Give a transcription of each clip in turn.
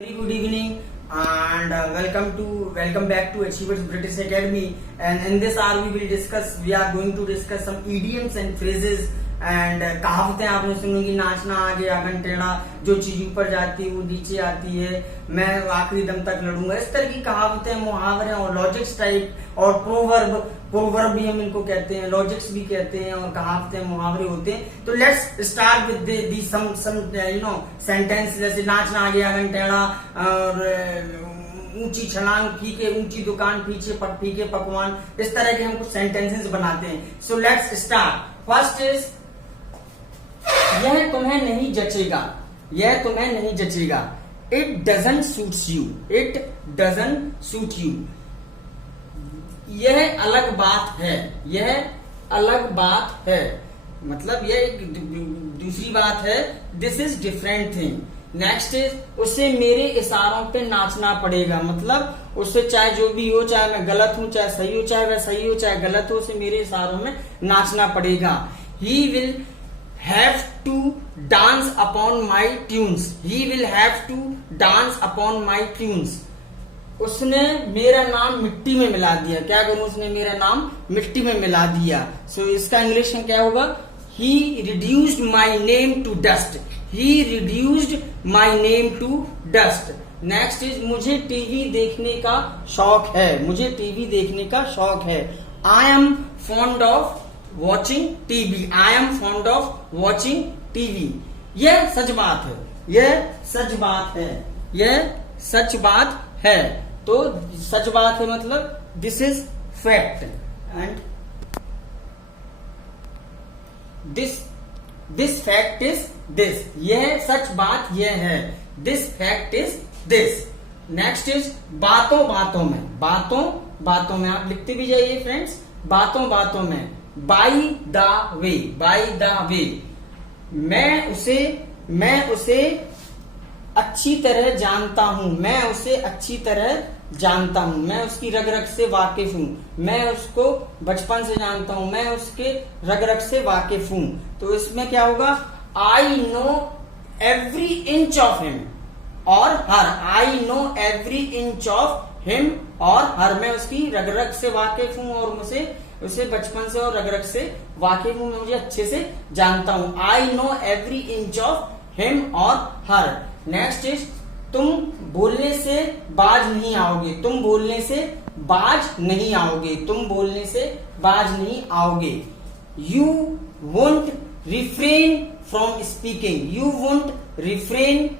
Very good evening and welcome back to Achievers British Academy. And in this hour we are going to discuss some idioms and phrases and कहावतें आपने सुनी कि नाचना आगे आगन टेढ़ा, जो चीज ऊपर जाती है वो नीचे आती है, मैं आखिरी दम तक लड़ूंगा। इस तरह की कहावतें, मुहावरे और लॉजिक्स टाइप और प्रोवर्ब भी हम इनको कहते हैं, लॉजिक्स भी कहते हैं और कहावतें मुहावरे होते हैं। तो let's start with the some sentence, जैसे नाचना आगे आगन टेढ़ा और ऊंची छलांग फीके ऊंची दुकान फीके पकवान, इस तरह के हम कुछ सेंटेंसेस बनाते हैं। So let's start. First is यह तुम्हें नहीं जचेगा, यह तुम्हें नहीं जचेगा। It doesn't suits you, it doesn't suit you. यह अलग बात है, यह अलग बात है, मतलब यह एक दूसरी बात है। This is different thing. Next is उसे मेरे इशारों पे नाचना पड़ेगा, मतलब उससे चाहे जो भी हो, चाहे मैं गलत हूं चाहे सही हो, चाहे वह सही हो चाहे गलत हो, उसे मेरे इशारों में नाचना पड़ेगा। He will have to dance upon my tunes, he will have to dance upon my tunes. उसने मेरा नाम मिट्टी में मिला दिया। क्या करूं, उसने मेरा नाम मिट्टी में मिला दिया। सो इसका इंग्लिश में क्या होगा? He reduced my name to dust. He reduced my name to dust. Next is मुझे टीवी देखने का शौक है, मुझे टीवी देखने का शौक है। I am fond of watching TV. I am fond of watching TV. यह सच बात है, यह सच बात है, यह सच बात है। तो सच बात है मतलब this is fact and this fact is this. यह सच बात यह है, this fact is this. Next is बातों बातों में, बातों बातों में आप लिखते भी जाइए फ्रेंड्स। बातों बातों में by the way, by the way. मैं उसे अच्छी तरह जानता हूं, मैं उसे अच्छी तरह जानता हूं, मैं उसकी रग रग से वाकिफ हूं, मैं उसको बचपन से जानता हूं, मैं उसके रग रग से वाकिफ हूं। तो इसमें क्या होगा? I know every inch of him और her. I know every inch of him और हर। मैं उसकी रग रग से वाकिफ हूं और उसे बचपन से और रग रग से वाकिफ हूं, मैं मुझे अच्छे से जानता हूं। आई know every inch of him और हर। नेक्स्ट इज तुम बोलने से बाज नहीं आओगे, तुम बोलने से बाज नहीं आओगे, तुम बोलने से बाज नहीं आओगे। You won't refrain from speaking, you won't refrain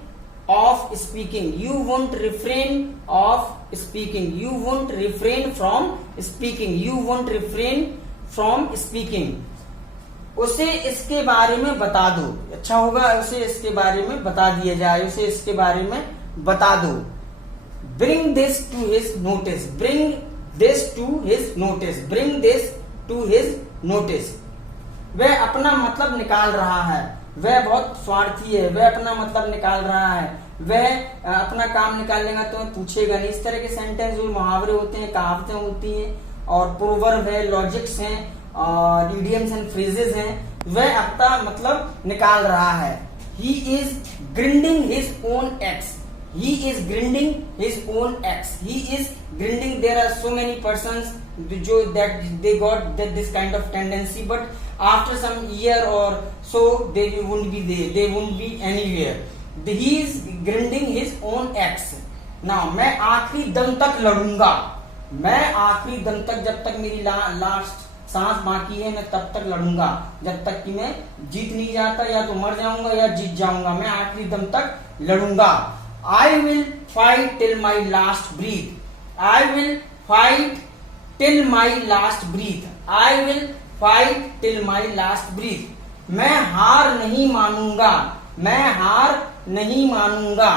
of speaking, you won't refrain of speaking, you won't refrain from speaking, you won't refrain from speaking. उसे इसके बारे में बता दो। अच्छा होगा उसे इसके बारे में बता दिया जाए, उसे इसके बारे में बता दो। Bring this to his notice, bring this to his notice, bring this to his notice. वह अपना मतलब निकाल रहा है, वह बहुत स्वार्थी है, वह अपना मतलब निकाल रहा है, वह अपना काम निकाल लेगा तो पूछेगा नहीं। इस तरह के सेंटेंस जो मुहावरे होते हैं, कहावतें होती हैं और प्रोवर्ब है, लॉजिक्स हैं और इडियम्स एंड फ्रेजेस हैं। वह अपना मतलब निकाल रहा है। He is grinding his own x, he is grinding his own axe, he is grinding। there are so many persons that they got this kind of tendency, but after some year or so they won't be there, they won't be anywhere। he is grinding his own axe। now मैं आखिरी दम तक लड़ूंगा, मैं आखिरी दम तक, जब तक मेरी लास्ट सांस बाकी है मैं तब तक लड़ूंगा, जब तक कि मैं जीत नहीं जाता, या तो मर जाऊंगा या जीत जाऊंगा, मैं आखिरी दम तक लड़ूंगा। I will fight till my last breath, I will fight till my last breath, I will fight till my last breath। मैं हार नहीं मानूंगा, मैं हार नहीं मानूंगा।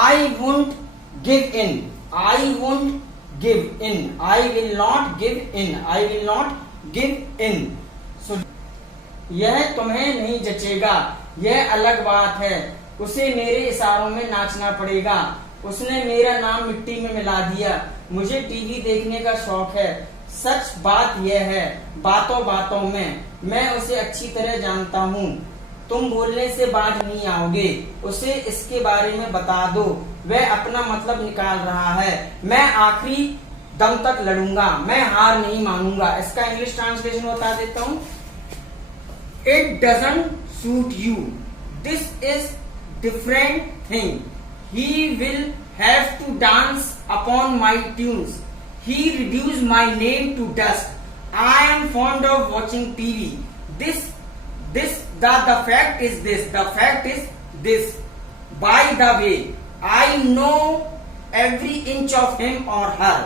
I won't give in, I won't give in, I will not give in, I will not give in। so, यह तुम्हें नहीं जचेगा, यह अलग बात है, उसे मेरे इशारों में नाचना पड़ेगा, उसने मेरा नाम मिट्टी में मिला दिया, मुझे टीवी देखने का शौक है। सच बात यह है, बातों बातों में मैं उसे अच्छी तरह जानता हूँ, तुम बोलने से बाज नहीं आओगे, उसे इसके बारे में बता दो। वह अपना मतलब निकाल रहा है। मैं आखिरी दम तक लड़ूंगा, मैं हार नहीं मानूंगा। इसका इंग्लिश ट्रांसलेशन बता देता हूं। It doesn't suit you, this is different thing, he will have to dance upon my tunes, he reduced my name to dust, I am fond of watching TV, the fact is this, by the way, I know every inch of him or her,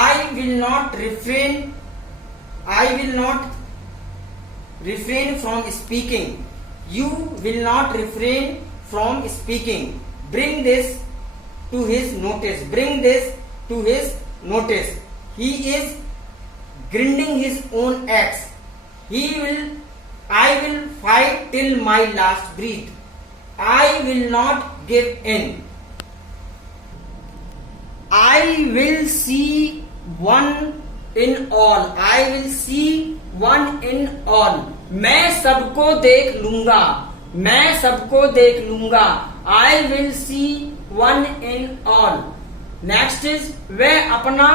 I will not refrain from speaking, you will not refrain from speaking, bring this to his notice, he is grinding his own axe, I will fight till my last breath, I will not give in, I will see one in all, मैं सबको देख लूंगा, I will see one in all. Next is वह अपना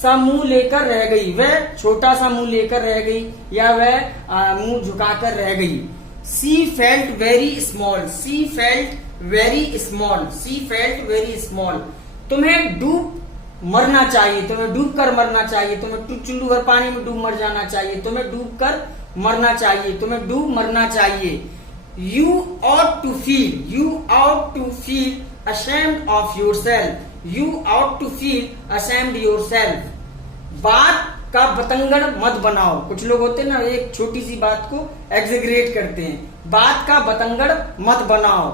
सा मुंह लेकर रह गई, वह छोटा सा मुंह लेकर रह गई या वह मुंह झुकाकर रह गई। शी फेल्ट वेरी स्मॉल, तुम्हें डूब मरना चाहिए, तुम्हें डूब कर मरना चाहिए, तुम्हें चुल्लू भर पानी में डूब मर जाना चाहिए, तुम्हें डूब कर मरना चाहिए, तुम्हें डूब मरना चाहिए। You ought to feel ashamed of yourself, you ought to feel ashamed yourself. बात का बतंगड़ मत बनाओ। कुछ लोग होते हैं ना, एक छोटी सी बात को एग्जेगरेट करते हैं। बात का बतंगड़ मत बनाओ।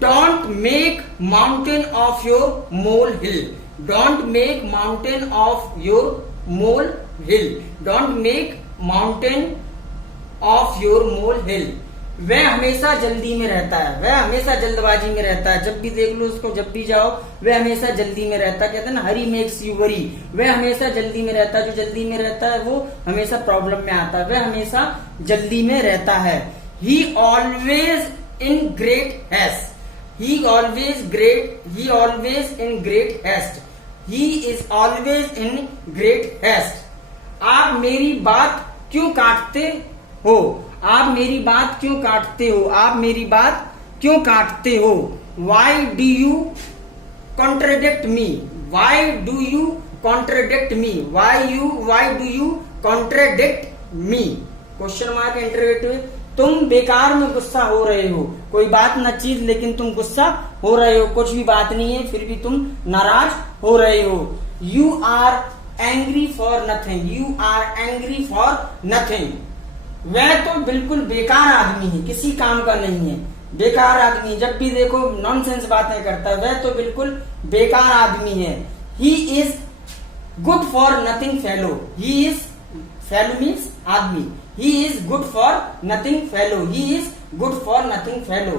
Don't make mountain of your molehill, don't make mountain of your molehill, don't make mountain of your molehill. वह हमेशा जल्दी में रहता है, वह हमेशा जल्दबाजी में रहता है। जब भी देख लो उसको, जब भी जाओ, वह हमेशा जल्दी में रहता है। कहते हैं ना, हरी मेक्स यू वरी, वह हमेशा जल्दी में रहता है। जो जल्दी में रहता है वो हमेशा प्रॉब्लम में आता है, वह हमेशा जल्दी में रहता है। He always in great haste, he always in great haste, he is always in great haste. आप मेरी बात क्यों काटते हो, आप मेरी बात क्यों काटते हो, आप मेरी बात क्यों काटते हो। Why do you contradict me, why do you contradict me, why do you contradict me, question mark interrogative. तुम बेकार में गुस्सा हो रहे हो, कोई बात न चीज लेकिन तुम गुस्सा हो रहे हो, कुछ भी बात नहीं है फिर भी तुम नाराज हो रहे हो। You are angry for nothing, you are angry for nothing. वह तो बिल्कुल बेकार आदमी है, किसी काम का नहीं है, बेकार आदमी। जब भी देखो नॉनसेंस बातें करता है, वह तो बिल्कुल बेकार आदमी है। He is good for nothing fellow, he is fellow means आदमी, he is good for nothing fellow, he is good for nothing fellow.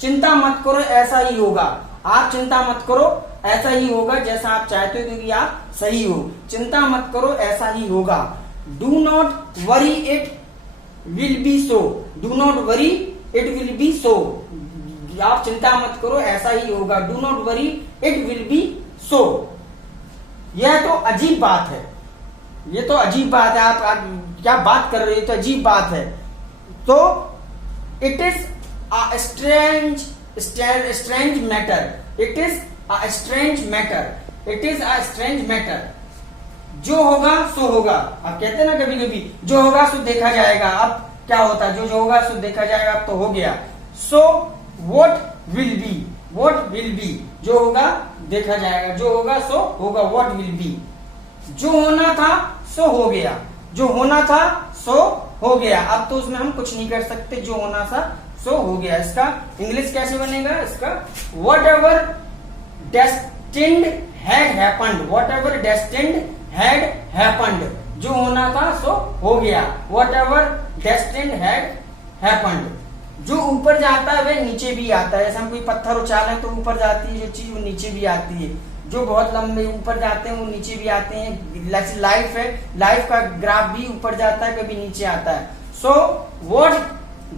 चिंता मत करो, ऐसा ही होगा। आप चिंता मत करो, ऐसा ही होगा जैसा आप चाहते हो, क्योंकि आप सही हो। चिंता मत करो, ऐसा ही होगा। Do not worry, it will be so, do not worry, it will be so. आप चिंता मत करो, ऐसा ही होगा। Do not worry, it will be so. यह तो अजीब बात है, ये तो अजीब बात है। आप क्या बात कर रहे हो, तो अजीब बात है। तो it is a strange matter, it is a strange matter, it is a strange matter. जो होगा सो होगा। आप कहते हैं ना कभी कभी, जो होगा सो देखा जाएगा। अब क्या होता है, जो होगा सो देखा जाएगा, अब तो हो गया। सो व्हाट विल बी, जो होगा देखा जाएगा, जो होगा सो होगा। व्हाट विल बी, जो होना था सो हो गया, जो होना था सो हो गया। अब तो उसमें हम कुछ नहीं कर सकते, जो होना था सो हो गया। इसका इंग्लिश कैसे बनेगा, इसका what ever destined had happened, what ever destined had happened, जो होना था सो हो गया। What ever destined had happened. जो ऊपर जाता है वह नीचे भी आता है। जैसे हम कोई पत्थर उछालें तो ऊपर जाती है जो चीज, वो नीचे भी आती है। जो बहुत लंबे ऊपर जाते हैं वो नीचे भी आते हैं। लाइफ है, लाइफ का ग्राफ भी ऊपर जाता है, कभी नीचे आता है। So what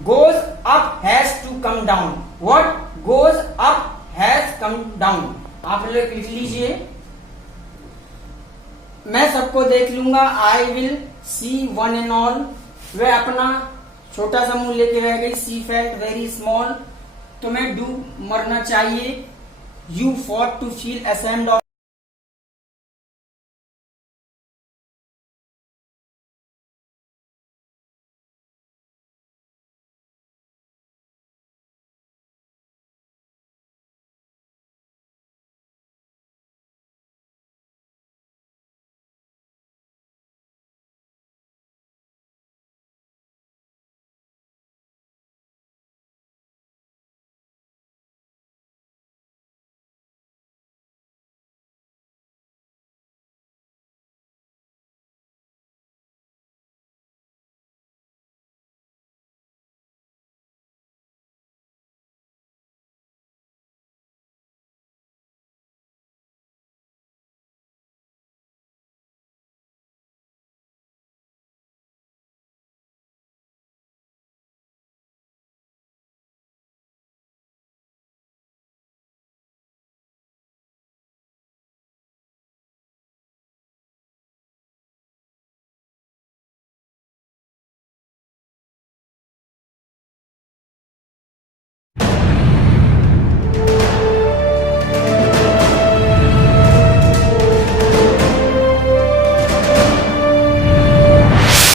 goes up has to come down, what goes up has come down. आप लोग लिख लीजिए, मैं सबको देख लूंगा, I will see one and all. वह अपना छोटा सा मुंह लेके रह गई, सी फेल्ट वेरी स्मॉल। तुम्हें डू मरना चाहिए, you ought to feel ashamed of